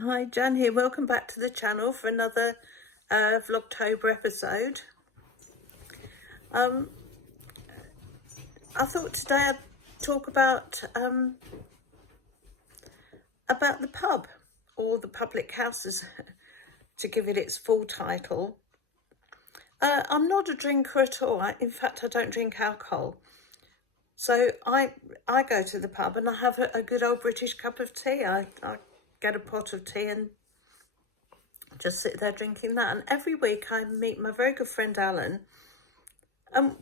Hi, Jan here. Welcome back to the channel for another Vlogtober episode. I thought today I'd talk about the pub, or the public houses, to give it its full title. I'm not a drinker at all. In fact, I don't drink alcohol. So I go to the pub and I have a good old British cup of tea. I get a pot of tea and just sit there drinking that. And every week I meet my very good friend Alan.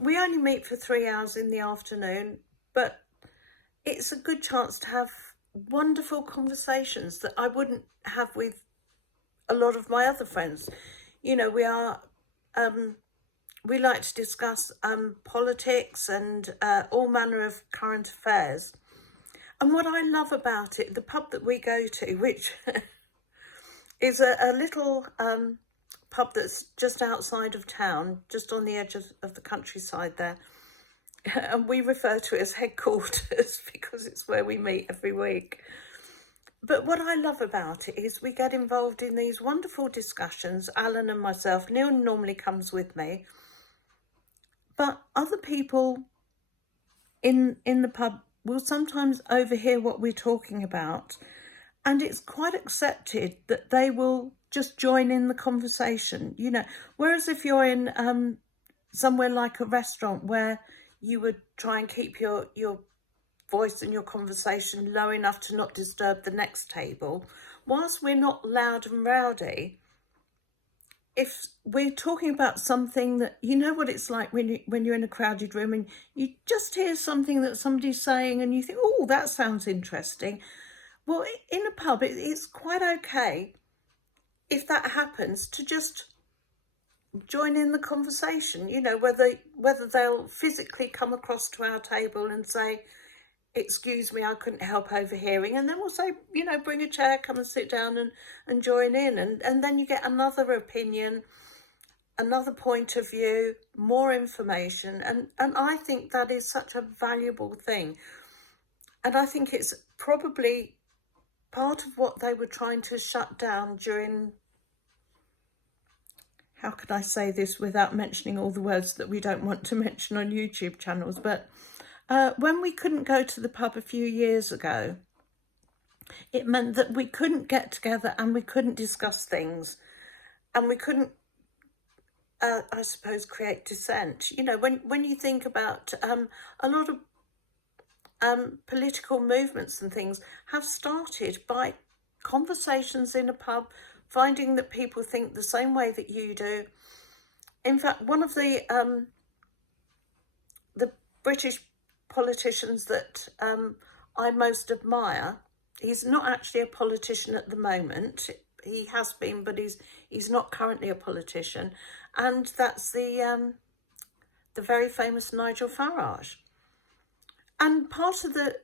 We only meet for 3 hours in the afternoon, but it's a good chance to have wonderful conversations that I wouldn't have with a lot of my other friends. You know, we like to discuss politics and all manner of current affairs. And what I love about it, the pub that we go to, which is a little pub that's just outside of town, just on the edge of the countryside there. And we refer to it as headquarters because it's where we meet every week. But what I love about it is we get involved in these wonderful discussions, Alan and myself. Neil normally comes with me. But other people in the pub will sometimes overhear what we're talking about. And it's quite accepted that they will just join in the conversation, you know. Whereas if you're in somewhere like a restaurant where you would try and keep your voice and your conversation low enough to not disturb the next table, whilst we're not loud and rowdy, if we're talking about something that, you know what it's like when you're in a crowded room and you just hear something that somebody's saying and you think, oh, that sounds interesting. Well, in a pub, it's quite okay if that happens to just join in the conversation, you know, whether they'll physically come across to our table and say, excuse me, I couldn't help overhearing. And then we'll say, you know, bring a chair, come and sit down and join in. And then you get another opinion, another point of view, more information. And I think that is such a valuable thing. And I think it's probably part of what they were trying to shut down during, how can I say this without mentioning all the words that we don't want to mention on YouTube channels, but when we couldn't go to the pub a few years ago, it meant that we couldn't get together and we couldn't discuss things, and we couldn't, I suppose, create dissent. You know, when you think about a lot of political movements and things have started by conversations in a pub, finding that people think the same way that you do. In fact, one of the British politicians that I most admire, he's not actually a politician at the moment. He has been, but he's not currently a politician, and that's the very famous Nigel Farage. And part of the,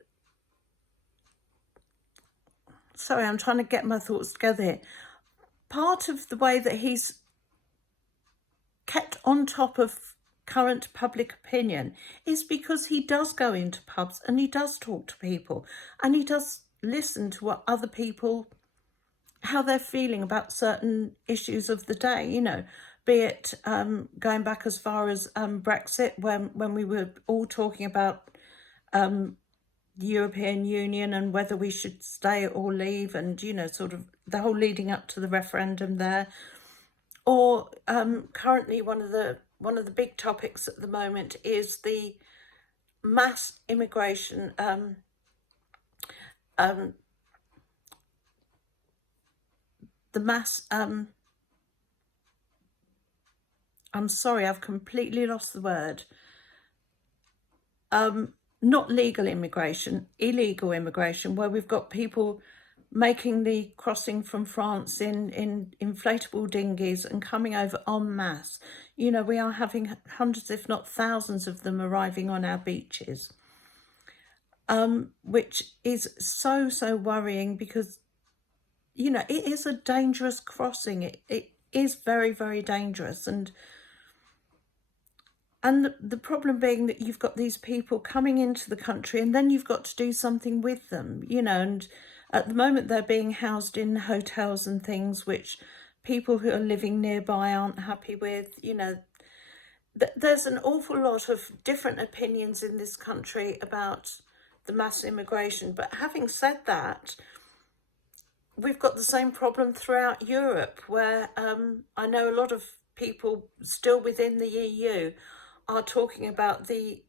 sorry, I'm trying to get my thoughts together here. Part of the way that he's kept on top of current public opinion is because he does go into pubs and he does talk to people and he does listen to what other people, how they're feeling about certain issues of the day, you know, be it going back as far as Brexit, when we were all talking about the European Union and whether we should stay or leave, and, you know, sort of the whole leading up to the referendum there. Or currently one of the big topics at the moment is the mass immigration, the mass, I'm sorry, I've completely lost the word. Not legal immigration, illegal immigration, where we've got people making the crossing from France in inflatable dinghies and coming over en masse. You know, we are having hundreds, if not thousands of them arriving on our beaches, which is so worrying because, you know, it is a dangerous crossing. It is very, very dangerous. And the problem being that you've got these people coming into the country and then you've got to do something with them, you know, and At the moment, they're being housed in hotels and things which people who are living nearby aren't happy with. You know, there's an awful lot of different opinions in this country about the mass immigration. But having said that, we've got the same problem throughout Europe, where I know a lot of people still within the EU are talking about the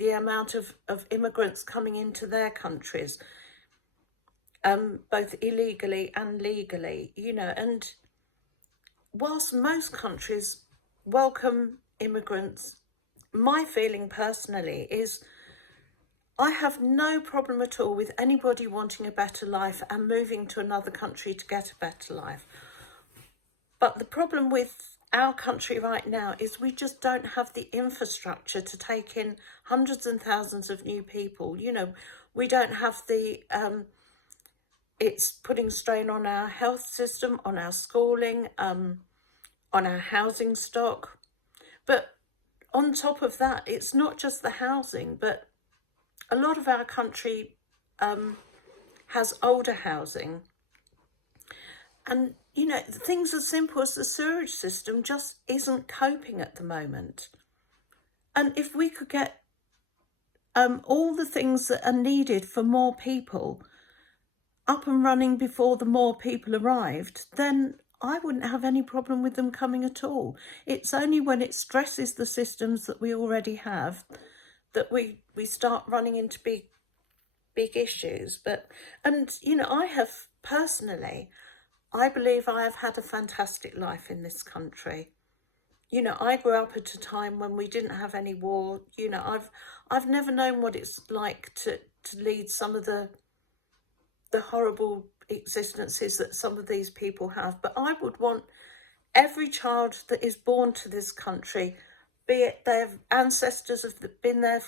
amount of immigrants coming into their countries, both illegally and legally, you know. And whilst most countries welcome immigrants, my feeling personally is I have no problem at all with anybody wanting a better life and moving to another country to get a better life. But the problem with our country right now is we just don't have the infrastructure to take in hundreds and thousands of new people. You know, we don't have the, it's putting strain on our health system, on our schooling, on our housing stock. But on top of that, it's not just the housing, but a lot of our country has older housing. And, you know, things as simple as the sewerage system just isn't coping at the moment. And if we could get all the things that are needed for more people up and running before the more people arrived, then I wouldn't have any problem with them coming at all. It's only when it stresses the systems that we already have that we start running into big issues. But, and, you know, I have personally, I believe I have had a fantastic life in this country. You know, I grew up at a time when we didn't have any war. You know, I've never known what it's like to lead some of the horrible existences that some of these people have. But I would want every child that is born to this country, be it their ancestors have been there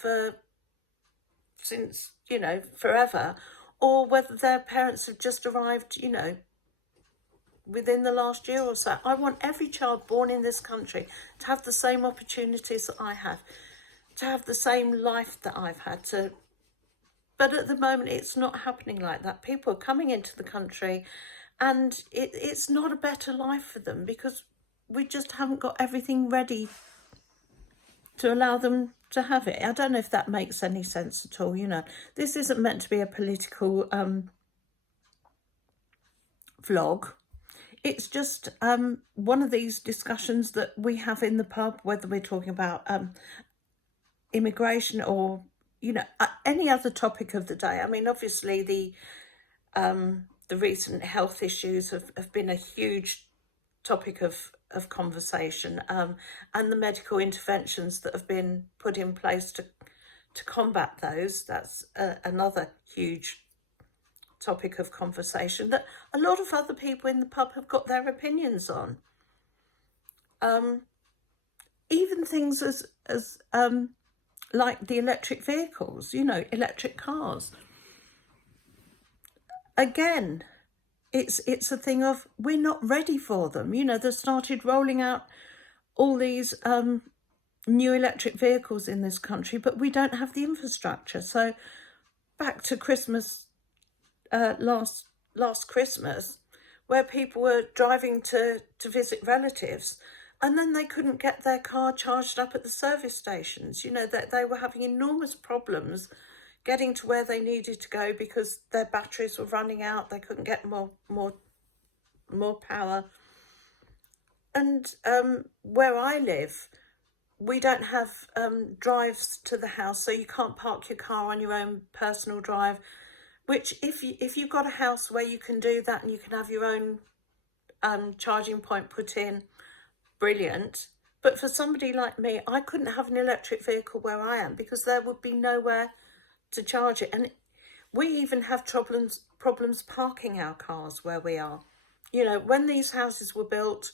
since, you know, forever, or whether their parents have just arrived, you know, within the last year or so. I want every child born in this country to have the same opportunities that I have, to have the same life that I've had to. But at the moment, it's not happening like that. People are coming into the country and it's not a better life for them because we just haven't got everything ready to allow them to have it. I don't know if that makes any sense at all. You know, this isn't meant to be a political vlog. It's just one of these discussions that we have in the pub, whether we're talking about immigration or, you know, any other topic of the day. I mean, obviously the recent health issues have been a huge topic of conversation, and the medical interventions that have been put in place to combat those. That's another huge topic of conversation that a lot of other people in the pub have got their opinions on. Even things as like the electric vehicles, you know, electric cars. Again, it's a thing of we're not ready for them. You know, they started rolling out all these new electric vehicles in this country, but we don't have the infrastructure. So back to Christmas, last Christmas, where people were driving to visit relatives, and then they couldn't get their car charged up at the service stations. You know, that they were having enormous problems getting to where they needed to go because their batteries were running out. They couldn't get more power. And where I live, we don't have drives to the house, so you can't park your car on your own personal drive. Which, if you've got a house where you can do that and you can have your own charging point put in, brilliant. But for somebody like me, I couldn't have an electric vehicle where I am because there would be nowhere to charge it. And we even have problems parking our cars where we are. You know, when these houses were built,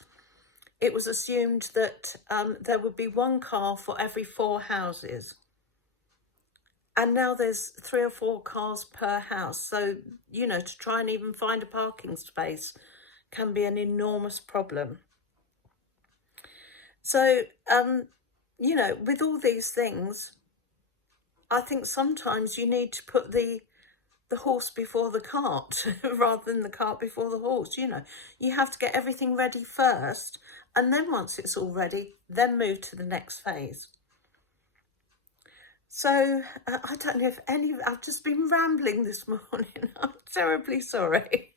it was assumed that there would be one car for every 4 houses. And now there's 3 or 4 cars per house. So, you know, to try and even find a parking space can be an enormous problem. So, you know, with all these things, I think sometimes you need to put the the horse before the cart rather than the cart before the horse. You know, you have to get everything ready first, and then once it's all ready, then move to the next phase. So I don't know if I've just been rambling this morning. I'm terribly sorry.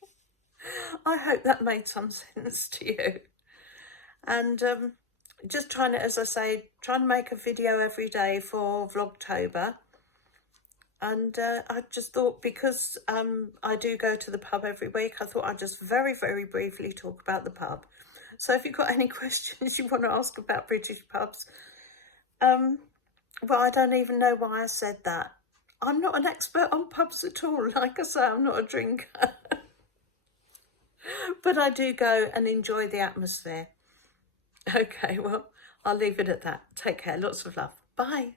I hope that made some sense to you. And just trying to, as I say, trying to make a video every day for Vlogtober. And I just thought, because I do go to the pub every week, I thought I'd just very, very briefly talk about the pub. So if you've got any questions you want to ask about British pubs, well, I don't even know why I said that. I'm not an expert on pubs at all. Like I say, I'm not a drinker. But I do go and enjoy the atmosphere. Okay, well, I'll leave it at that. Take care. Lots of love. Bye.